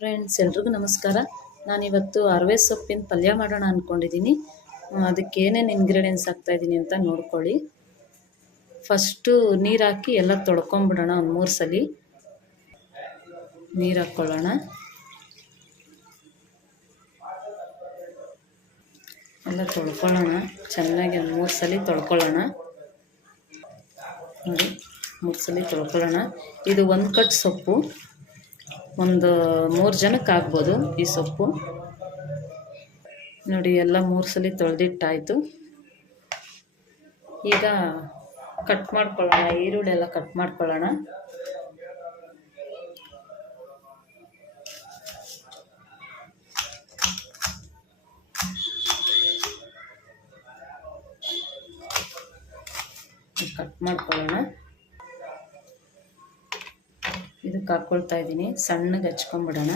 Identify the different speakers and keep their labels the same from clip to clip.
Speaker 1: Friends ಎಲ್ರಿಗೂ ನಮಸ್ಕಾರ. ನಾನಿವತ್ತು ಅರವೆ ಸೊಪ್ಪಿನ ಪಲ್ಯ ಮಾಡೋಣ ಅಂದ್ಕೊಂಡಿದ್ದೀನಿ ಅದಕ್ಕೆ ಏನೇನು ಇಂಗ್ರೀಡಿಯೆಂಟ್ಸ್ ಹಾಕ್ತಾಯಿದ್ದೀನಿ ಅಂತ ನೋಡ್ಕೊಳ್ಳಿ. ಫಸ್ಟು ನೀರು ಹಾಕಿ ಎಲ್ಲ ತೊಳ್ಕೊಂಬಿಡೋಣ ಒಂದು ಮೂರು ಸಲ. ನೀರು ಹಾಕ್ಕೊಳ್ಳೋಣ. ಎಲ್ಲ ತೊಳ್ಕೊಳ್ಳೋಣ. ಚೆನ್ನಾಗಿ ಒಂದು ಮೂರು ಸಲ ತೊಳ್ಕೊಳ್ಳೋಣ. ನೋಡಿ, ಮೂರು ಸಲ ತೊಳ್ಕೊಳ್ಳೋಣ. ಇದು ಒಂದು ಕಟ್ ಸೊಪ್ಪು. ಒಂದು ಮೂರು ಜನಕ್ಕೆ ಆಗ್ಬೋದು ಈ ಸೊಪ್ಪು. ನೋಡಿ, ಎಲ್ಲ ಮೂರು ಸಲ ತೊಳೆದಿಟ್ಟಾಯಿತು. ಈಗ ಕಟ್ ಮಾಡ್ಕೊಳ್ಳೋಣ, ಈರುಳ್ಳಿ ಎಲ್ಲ ಕಟ್ ಮಾಡ್ಕೊಳ್ಳೋಣ. ಕಟ್ ಮಾಡ್ಕೊಳ್ಳೋಣ. ಇದಕ್ಕೆ ಹಾಕ್ಕೊಳ್ತಾ ಇದ್ದೀನಿ. ಸಣ್ಣಗೆ ಹಚ್ಕೊಂಬಿಡೋಣ.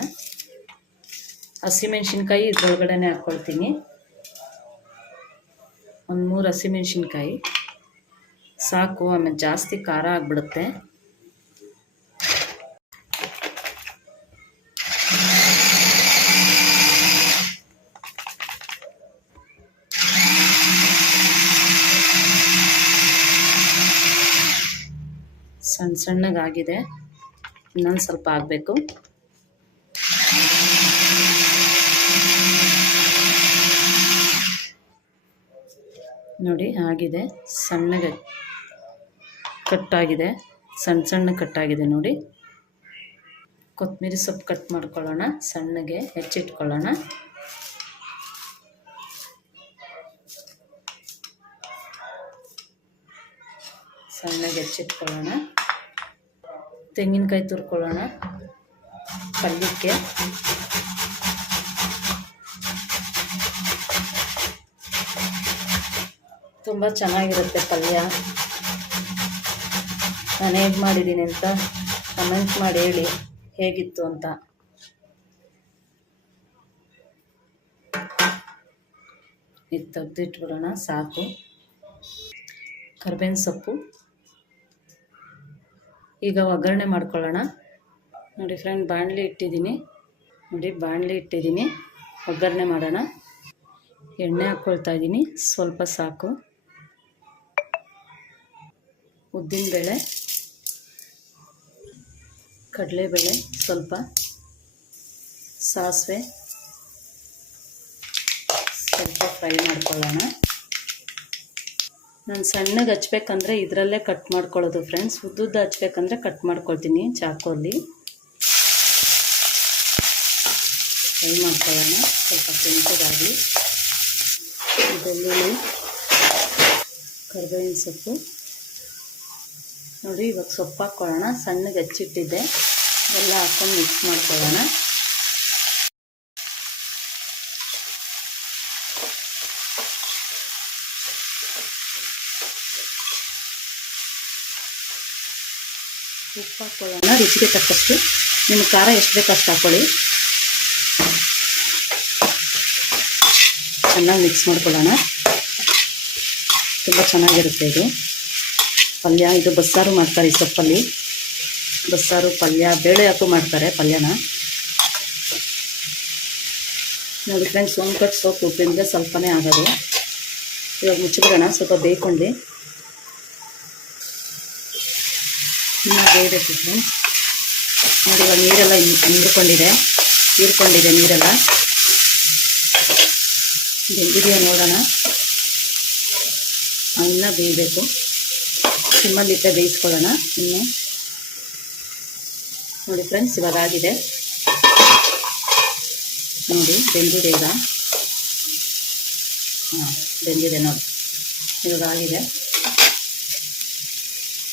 Speaker 1: ಹಸಿಮೆಣ್ಸಿನ್ಕಾಯಿ ಇದ್ರೊಳಗಡೆನೆ ಹಾಕ್ಕೊಳ್ತೀನಿ ಒಂದು ಮೂರು ಹಸಿಮೆಣ್ಸಿನ್ಕಾಯಿ ಸಾಕು, ಆಮೇಲೆ ಜಾಸ್ತಿ ಖಾರ ಆಗಿಬಿಡುತ್ತೆ. ಸಣ್ಣ ಸಣ್ಣಗಾಗಿದೆ. ಇನ್ನೊಂದು ಸ್ವಲ್ಪ ಆಗಬೇಕು ನೋಡಿ, ಆಗಿದೆ. ಸಣ್ಣಗೆ ಕಟ್ಟಾಗಿದೆ. ಸಣ್ಣ ಸಣ್ಣ ಕಟ್ಟಾಗಿದೆ ನೋಡಿ. ಕೊತ್ತಂಬರಿ ಸೊಪ್ಪು ಕಟ್ ಮಾಡ್ಕೊಳ್ಳೋಣ. ಸಣ್ಣಗೆ ಹೆಚ್ಚಿಟ್ಕೊಳ್ಳೋಣ. ಸಣ್ಣಗೆ ಹೆಚ್ಚಿಟ್ಕೊಳ್ಳೋಣ. ತೆಂಗಿನಕಾಯಿ ತುರ್ಕೊಳ್ಳೋಣ ಪಲ್ಯಕ್ಕೆ. ತುಂಬ ಚೆನ್ನಾಗಿರುತ್ತೆ ಪಲ್ಯ. ನಾನು ಹೇಗೆ ಮಾಡಿದ್ದೀನಿ ಅಂತ ಕಮೆಂಟ್ ಮಾಡಿ ಹೇಳಿ, ಹೇಗಿತ್ತು ಅಂತ. ಇದು ತೆಗೆದಿಟ್ಬಿಡೋಣ, ಸಾಕು. ಕರ್ಬೇವಿನ ಸೊಪ್ಪು. ಈಗ ಒಗ್ಗರಣೆ ಮಾಡ್ಕೊಳ್ಳೋಣ. ನೋಡಿ ಫ್ರೆಂಡ್ ಬಾಣಲಿ ಇಟ್ಟಿದ್ದೀನಿ. ನೋಡಿ, ಬಾಣಲಿ ಇಟ್ಟಿದ್ದೀನಿ. ಒಗ್ಗರಣೆ ಮಾಡೋಣ. ಎಣ್ಣೆ ಹಾಕ್ಕೊಳ್ತಾ ಇದ್ದೀನಿ. ಸ್ವಲ್ಪ ಸಾಕು. ಉದ್ದಿನಬೇಳೆ ಕಡಲೆಬೇಳೆ ಸ್ವಲ್ಪ, ಸಾಸಿವೆ ಸ್ವಲ್ಪ ಫ್ರೈ ಮಾಡ್ಕೊಳ್ಳೋಣ. ನಾನು ಸಣ್ಣಗೆ ಹಚ್ಬೇಕಂದ್ರೆ ಇದರಲ್ಲೇ ಕಟ್ ಮಾಡ್ಕೊಳ್ಳೋದು ಫ್ರೆಂಡ್ಸ್ ಉದ್ದುದ್ದು ಹಚ್ಬೇಕಂದ್ರೆ ಕಟ್ ಮಾಡ್ಕೊಳ್ತೀನಿ ಚಾಕೋಲಿ ಫ್ರೈ ಮಾಡ್ಕೊಳ್ಳೋಣ. ಸ್ವಲ್ಪ ಕೆಂಪಗಾಗಲಿ. ಬೆಳ್ಳುಳ್ಳಿ ಕರ್ಬೇವಿನ ಸೊಪ್ಪು. ನೋಡಿ ಇವಾಗ ಸೊಪ್ಪು ಹಾಕ್ಕೊಳ್ಳೋಣ ಸಣ್ಣಗೆ ಹಚ್ಚಿಟ್ಟಿದ್ದೆ. ಎಲ್ಲ ಹಾಕ್ಕೊಂಡು ಮಿಕ್ಸ್ ಮಾಡ್ಕೊಳ್ಳೋಣ. ಉಪ್ಪು ಹಾಕ್ಕೊಳ್ಳೋಣ ರುಚಿಗೆ ತಕ್ಕಷ್ಟು. ನಿಮ್ಗೆ ಖಾರ ಎಷ್ಟು ಬೇಕು ಅಷ್ಟು ಹಾಕ್ಕೊಳ್ಳಿ ಚೆನ್ನಾಗಿ ಮಿಕ್ಸ್ ಮಾಡ್ಕೊಳ್ಳೋಣ. ತುಂಬ ಚೆನ್ನಾಗಿರುತ್ತೆ ಇದು. ಪಲ್ಯ, ಇದು ಬಸ್ಸಾರು ಮಾಡ್ತಾರೆ ಈ ಸೊಪ್ಪಲ್ಲಿ. ಬಸ್ಸಾರು, ಪಲ್ಯ, ಬೇಳೆ ಹಾಕು ಮಾಡ್ತಾರೆ ಪಲ್ಯನ. ನೋಡಿ ಫ್ರೆಂಡ್ಸ್ ಒಂದು ಕಟ್ ಸೊಪ್ಪು ಉಪ್ಪಿಂದ ಸ್ವಲ್ಪನೇ ಆಗೋದು. ಇವಾಗ ಮುಚ್ಚಿಬಿಡೋಣ. ಸ್ವಲ್ಪ ಬೇಯ್ಕೊಂಡು ಇನ್ನೂ ಬೇಯಬೇಕು ಫ್ರೆಂಡ್ಸ್ ನೋಡಿ, ಇವಾಗ ನೀರೆಲ್ಲ ಹಿಂಡ್ಕೊಂಡಿದೆ ಹೀರ್ಕೊಂಡಿದೆ ನೀರೆಲ್ಲ. ಬೆಂದಿದೆಯಾ ನೋಡೋಣ. ಇನ್ನೂ ಬೇಯಬೇಕು ಸಿಮ್ಮಲ್ಲಿಟ್ಟೆ ಬೇಯಿಸ್ಕೊಳ್ಳೋಣ ಇನ್ನು. ನೋಡಿ ಫ್ರೆಂಡ್ಸ್, ಇವಾಗ ಆಗಿದೆ. ನೋಡಿ, ಬೆಂದಿದೆ ಈಗ. ಹಾಂ, ಬೆಂದಿದೆ ನೋಡಿ. ಇವಾಗ ಆಗಿದೆ.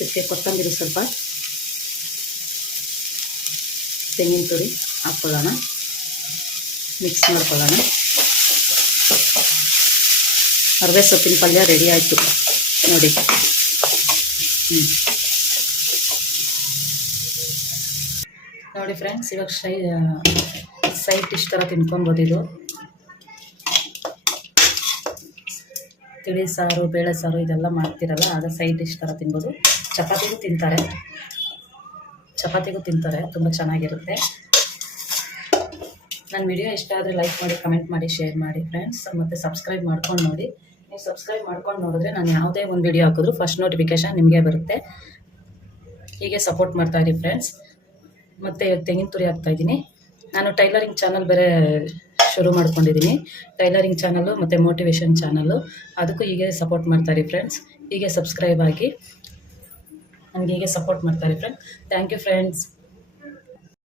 Speaker 1: ಇದಕ್ಕೆ ಕೊತ್ತಂಬರಿ ಸ್ವಲ್ಪ. ತೆಂಗಿನ ತುರಿ ಹಾಕ್ಕೊಳ್ಳೋಣ. ಮಿಕ್ಸ್ ಮಾಡ್ಕೊಳ್ಳೋಣ. ಅರವೆ ಸೊಪ್ಪಿನ ಪಲ್ಯ ರೆಡಿ ಆಯಿತು. ನೋಡಿ. ಹ್ಞೂ ನೋಡಿ ಫ್ರೆಂಡ್ಸ್, ಇವಾಗ ಶೈ ಸೈಡ್ ಡಿಶ್ ಥರ ತಿನ್ಕೊಬೋದು ಇದು ತಿಳಿ ಸಾರು, ಬೇಳೆ ಸಾರು ಇದೆಲ್ಲ ಮಾಡ್ತಿರಲ್ಲ ಆಗ ಸೈಡ್ ಡಿಶ್ ಥರ ತಿನ್ಬೋದು. ಚಪಾತಿಗೂ ತಿಂತಾರೆ. ಚಪಾತಿಗೂ ತಿಂತಾರೆ, ತುಂಬ ಚೆನ್ನಾಗಿರುತ್ತೆ. ನನ್ನ ವಿಡಿಯೋ ಇಷ್ಟ ಆದರೆ ಲೈಕ್ ಮಾಡಿ ಕಮೆಂಟ್ ಮಾಡಿ ಶೇರ್ ಮಾಡಿ ಫ್ರೆಂಡ್ಸ್ ಮತ್ತು ಸಬ್ಸ್ಕ್ರೈಬ್ ಮಾಡ್ಕೊಂಡು ನೋಡಿ. ನೀವು ಸಬ್ಸ್ಕ್ರೈಬ್ ಮಾಡ್ಕೊಂಡು ನೋಡಿದ್ರೆ ನಾನು ಯಾವುದೇ ಒಂದು ವಿಡಿಯೋ ಹಾಕಿದ್ರು ಫಸ್ಟ್ ನೋಟಿಫಿಕೇಶನ್ ನಿಮಗೆ ಬರುತ್ತೆ. ಹೀಗೆ ಸಪೋರ್ಟ್ ಮಾಡ್ತಾ ಇರಿ ಫ್ರೆಂಡ್ಸ್ ಮತ್ತು ತೆಂಗಿನ ತುರಿ ಹಾಕ್ತಾ ಇದ್ದೀನಿ. ನಾನು ಟೈಲರಿಂಗ್ ಚಾನಲ್ ಬೇರೆ ಶುರು ಮಾಡ್ಕೊಂಡಿದ್ದೀನಿ. ಟೈಲರಿಂಗ್ ಚಾನಲ್ಲು ಮತ್ತು ಮೋಟಿವೇಶನ್ ಚಾನಲ್ಲು ಅದಕ್ಕೂ ಹೀಗೆ ಸಪೋರ್ಟ್ ಮಾಡ್ತಾರೆ ಫ್ರೆಂಡ್ಸ್ ಹೀಗೆ ಸಬ್ಸ್ಕ್ರೈಬ್ ಆಗಿ ನನಗೆ ಹೀಗೆ ಸಪೋರ್ಟ್ ಮಾಡ್ತಾರೆ ಫ್ರೆಂಡ್ ಥ್ಯಾಂಕ್ ಯು ಫ್ರೆಂಡ್ಸ್